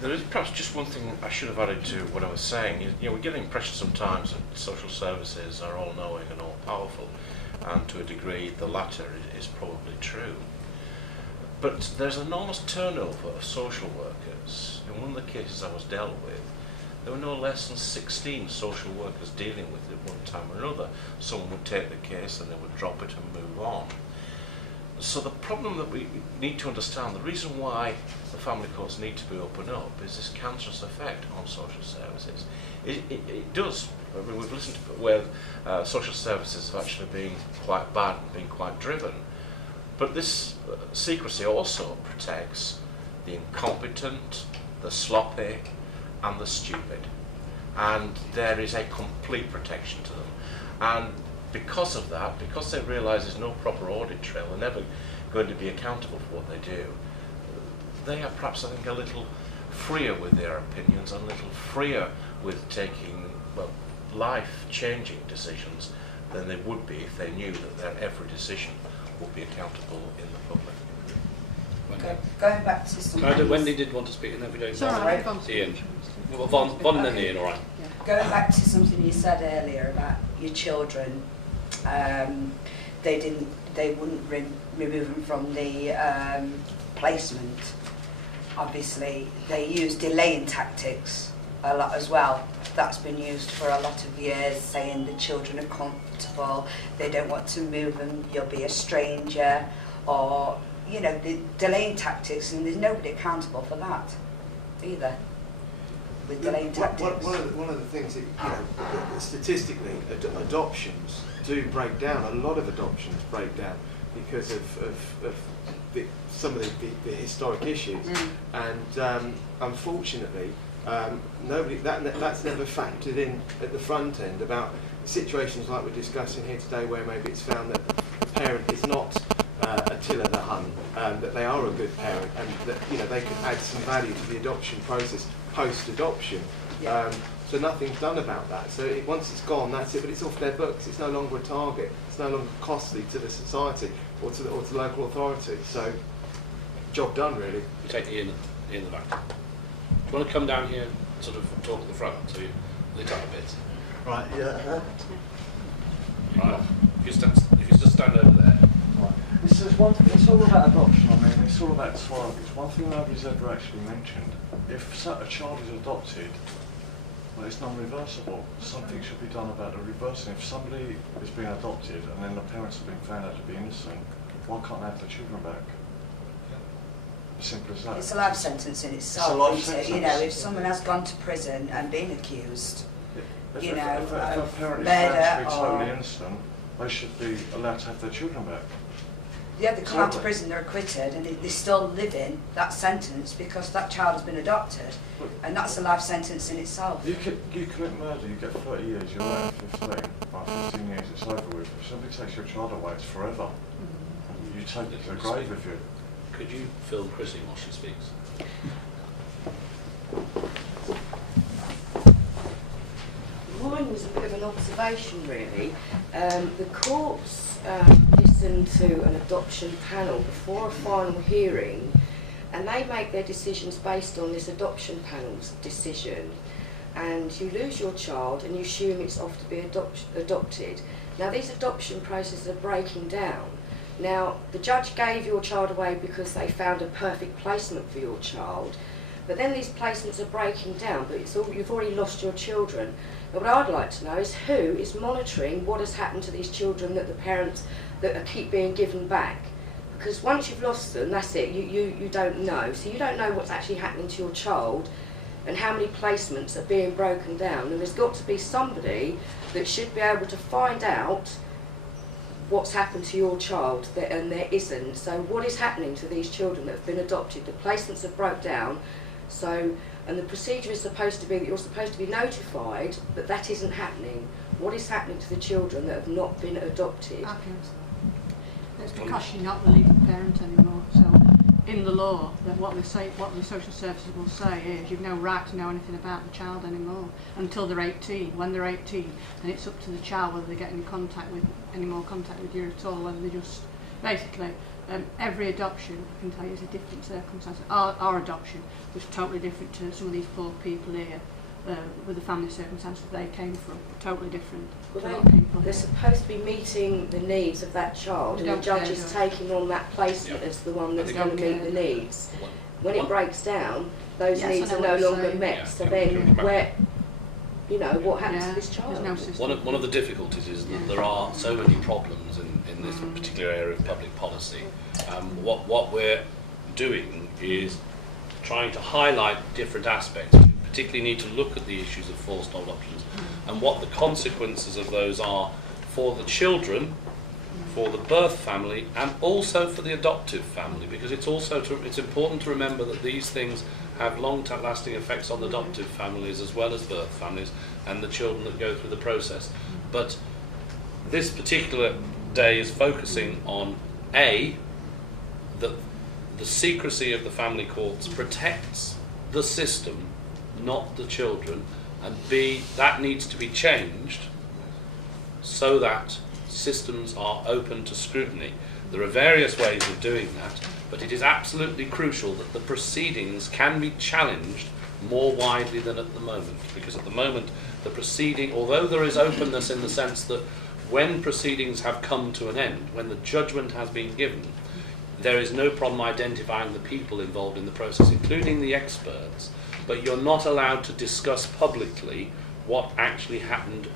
There is perhaps just one thing I should have added to what I was saying. We get the impression sometimes that social services are all-knowing and all-powerful, and to a degree the latter is probably true. But there's an enormous turnover of social workers. In one of the cases I was dealt with, there were no less than 16 social workers dealing with it at one time or another. Someone would take the case and they would drop it and move on. So the problem that we need to understand, the reason why the family courts need to be opened up is this cancerous effect on social services. It does. I mean, we've listened to where social services have actually been quite bad and been quite driven. But this secrecy also protects the incompetent, the sloppy, and the stupid. And there is a complete protection to them. And because of that, because they realise there's no proper audit trail, they're never going to be accountable for what they do, they are perhaps, I think, a little freer with their opinions, and a little freer with taking, well, life-changing decisions than they would be if they knew that their every decision would be accountable in the public. Going back to something. Wendy did want to speak, and then we don't. Sorry, Ian. Well, Von and then Ian, all right. Yeah. Going back to something you said earlier about your children, they wouldn't remove them from the placement. Obviously, they use delaying tactics a lot as well. That's been used for a lot of years, saying the children are comfortable, they don't want to move them, you'll be a stranger, or, the delaying tactics, and there's nobody accountable for that either. With delaying tactics. One of the things that, statistically, adoptions do break down. A lot of adoptions break down because of some of the historic issues, and unfortunately, that's never factored in at the front end about situations like we're discussing here today, where maybe it's found that the parent is not Attila the Hun, that they are a good parent, and that they can add some value to the adoption process post-adoption. Yeah. So nothing's done about that. So once it's gone, that's it. But it's off their books. It's no longer a target. It's no longer costly to the society or to the local authorities. So job done, really. You take Ian in the back. Do you want to come down here and sort of talk at the front so you lit up a bit? Right, yeah. Right. If you just stand over there. Right. It's all about adoption. I mean, it's all about surrogates. One thing nobody's ever actually mentioned: if a child is adopted, well, it's non-reversible. Something should be done about the reversing. If somebody is being adopted and then the parents have been found out to be innocent, why can't they have the children back? As simple as that. It's a life sentence in itself. It's a life isn't it? sentence. If someone has gone to prison and been accused, If you a know, parent is murder found to be or totally innocent, they should be allowed to have their children back. yeah, they come out of prison, they're acquitted, and they're still living that sentence because that child has been adopted, and that's a life sentence in itself. You commit murder, you get 30 years, you're out at 15. By 15 years, it's over with. If somebody takes your child away, it's forever. You take it to the grave with you. Could you film Chrissy while she speaks? Mine was a bit of an observation, really. The courts listen to an adoption panel before a final hearing, and they make their decisions based on this adoption panel's decision. And you lose your child and you assume it's off to be adopted. Now, these adoption processes are breaking down. Now, the judge gave your child away because they found a perfect placement for your child, but then these placements are breaking down, but you've already lost your children. Now, what I'd like to know is who is monitoring what has happened to these children that the parents that keep being given back. Because once you've lost them, that's it, you don't know. So you don't know what's actually happening to your child and how many placements are being broken down. And there's got to be somebody that should be able to find out what's happened to your child, and there isn't. So what is happening to these children that have been adopted? The placements have broke down, and the procedure is supposed to be that you're supposed to be notified, but that isn't happening. What is happening to the children that have not been adopted? I can answer that. It's because you're not the legal parent anymore. So in the law, that what the social services will say is you've no right to know anything about the child anymore until they're 18. When they're 18, and it's up to the child whether they get any more contact with you at all, whether they just basically every adoption, I can tell you, is a different circumstance. Our adoption was totally different to some of these poor people here, with the family circumstances they came from. Totally different to a lot of people They're here. supposed to be meeting the needs of that child, They and the don't judge care, is do they? taking on that placement Yeah. as the one that's They going to don't meet the care. needs. When it One- breaks down, those Yes, I needs know are what no you're longer saying. met. Yeah, So yeah, then, yeah. where, what happens Yeah, to this there's child? no system. One of the difficulties is that Yeah. there are so many problems in this particular area of public policy. What we're doing is trying to highlight different aspects. We particularly need to look at the issues of forced adoptions and what the consequences of those are for the children, for the birth family, and also for the adoptive family, because it's important to remember that these things have long-lasting effects on the adoptive families as well as birth families and the children that go through the process. But this particular day is focusing on A, that the secrecy of the family courts protects the system, not the children, and B, that needs to be changed so that systems are open to scrutiny. There are various ways of doing that, but it is absolutely crucial that the proceedings can be challenged more widely than at the moment, because at the moment the proceeding, although there is openness in the sense that when proceedings have come to an end, when the judgment has been given, there is no problem identifying the people involved in the process, including the experts, but you're not allowed to discuss publicly what actually happened